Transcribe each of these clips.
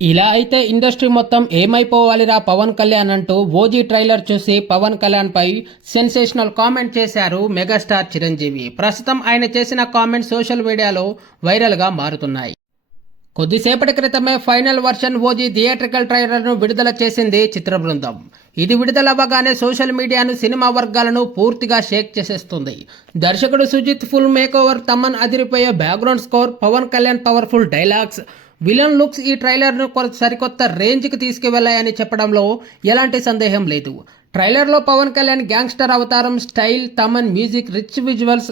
ఇలా అయితే ఇండస్ట్రీ మొత్తం ఏమైపోవాలిరా పవన్ కళ్యాణ్ అంటూ ఓజీ ట్రైలర్ చూసి పవన్ కళ్యాణ్ పై సెన్సేషనల్ కామెంట్ చేశారు మెగాస్టార్ చిరంజీవి. ప్రస్తుతం ఆయన చేసిన కామెంట్ సోషల్ మీడియాలో వైరల్గా మారుతున్నాయి. కొద్దిసేపటి క్రితమే ఫైనల్ వర్షన్ ఓజీ థియేట్రికల్ ట్రైలర్ను విడుదల చేసింది చిత్ర బృందం. ఇది విడుదలవ్వగానే సోషల్ మీడియాను సినిమా వర్గాలను పూర్తిగా షేక్ చేసేస్తుంది. దర్శకుడు సుజిత్ ఫుల్ మేకోవర్ తమన్ అదిరిపోయే background score Pawan Kalyan powerful dialogues villain looks ఈ ట్రైలర్ను కొ- సరికొత్త రేంజ్కి తీసుకువెళ్ళాయని చెప్పడంలో ఎలాంటి సందేహం లేదు. ట్రైలర్లో పవన్ కళ్యాణ్ గ్యాంగ్స్టర్ అవతారం style Thaman music rich visuals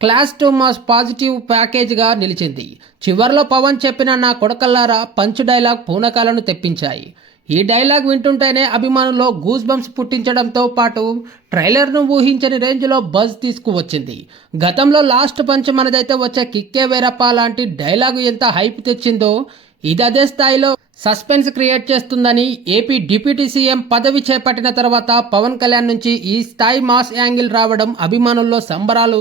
class to mass positive ప్యాకేజ్గా నిలిచింది. చివర్లో పవన్ చెప్పిన నా కొడకల్లారా పంచ్ డైలాగ్ పూనకాలను తెప్పించాయి. ఈ డైలాగ్ వింటుంటేనే అభిమానుల్లో గూస్ బంప్స్ పుట్టించడంతో పాటు ట్రైలర్ను ఊహించని రేంజ్లో బజ్ తీసుకువచ్చింది. గతంలో లాస్ట్ పంచ్ మనదైతే వచ్చే కిక్కే వేరప్ప లాంటి డైలాగు ఎంత హైప్ తెచ్చిందో ఇది అదే స్థాయిలో సస్పెన్స్ క్రియేట్ చేస్తుందని ఏపీ డిప్యూటీ సీఎం పదవి చేపట్టిన తర్వాత పవన్ కళ్యాణ్ నుంచి ఈ స్థాయి మాస్ యాంగిల్ రావడం అభిమానుల్లో సంబరాలు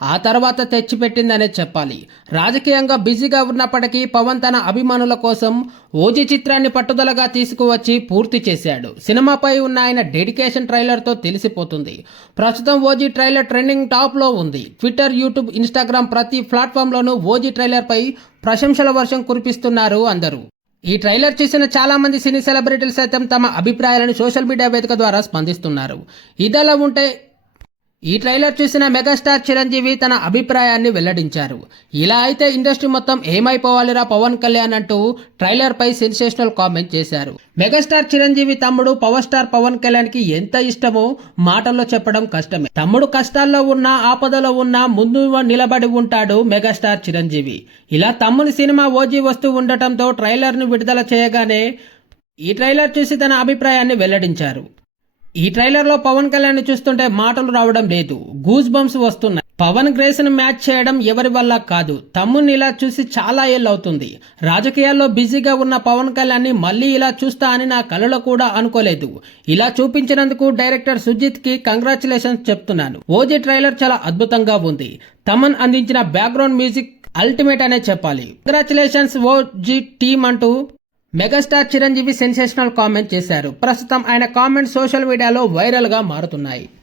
ఆ తర్వాత తెచ్చిపెట్టిందనే చెప్పాలి. రాజకీయంగా బిజీగా ఉన్నప్పటికీ పవన్ తన అభిమానుల కోసం ఓజీ చిత్రాన్ని పట్టుదలగా తీసుకువచ్చి పూర్తి చేశాడు. సినిమాపై ఉన్న ఆయన డెడికేషన్ ట్రైలర్తో తెలిసిపోతుంది. ప్రస్తుతం ఓజీ ట్రైలర్ ట్రెండింగ్ టాప్లో ఉంది. ట్విట్టర్ యూట్యూబ్ ఇన్స్టాగ్రామ్ ప్రతి ప్లాట్ఫామ్లోనూ ఓజీ ట్రైలర్పై ప్రశంసల వర్షం కురిపిస్తున్నారు అందరూ. ఈ ట్రైలర్ చూసిన చాలా మంది సినీ సెలబ్రిటీలు సైతం తమ అభిప్రాయాలను సోషల్ మీడియా వేదిక ద్వారా స్పందిస్తున్నారు. ఇదలా ఉంటే ఈ ట్రైలర్ చూసిన మెగాస్టార్ చిరంజీవి తన అభిప్రాయాన్ని వెల్లడించారు. ఇలా అయితే ఇండస్ట్రీ మొత్తం ఏమైపోవాలిరా పవన్ కళ్యాణ్ అంటూ ట్రైలర్ పై సెన్సేషనల్ కామెంట్ చేశారు. మెగాస్టార్ చిరంజీవి తమ్ముడు పవర్ స్టార్ పవన్ కళ్యాణ్కి ఎంత ఇష్టమో మాటల్లో చెప్పడం కష్టమే. తమ్ముడు కష్టాల్లో ఉన్నా ఆపదలో ఉన్నా ముందు నిలబడి ఉంటాడు మెగాస్టార్ చిరంజీవి. ఇలా తమ్ముని సినిమా ఓజీ వస్తూ ఉండటంతో ట్రైలర్ను విడుదల చేయగానే ఈ ట్రైలర్ చూసి తన అభిప్రాయాన్ని వెల్లడించారు. ఈ ట్రైలర్లో పవన్ కళ్యాణ్ చూస్తుంటే మాటలు రావడం లేదు. గూస్ బంప్స్ వస్తున్నాయి. పవన్ గ్రేస్ను మ్యాచ్ చేయడం ఎవరి వల్ల కాదు. తమ్ముని ఇలా చూసి చాలా ఏళ్ళు అవుతుంది. రాజకీయాల్లో బిజీగా ఉన్న పవన్ కళ్యాణ్ని మళ్ళీ ఇలా చూస్తా అని నా కలలో కూడా అనుకోలేదు. ఇలా చూపించినందుకు డైరెక్టర్ సుజిత్కి కంగ్రాచులేషన్స్ చెప్తున్నాను. ఓజీ ట్రైలర్ చాలా అద్భుతంగా ఉంది. తమన్ అందించిన బ్యాక్గ్రౌండ్ మ్యూజిక్ అల్టిమేట్ అనే చెప్పాలి. కంగ్రాచులేషన్స్ ఓజీ టీమ్ అంటూ మెగాస్టార్ చిరంజీవి సెన్సేషనల్ కామెంట్ చేశారు. ప్రస్తుతం ఆయన కామెంట్ సోషల్ మీడియాలో వైరల్గా మారుతున్నాయి.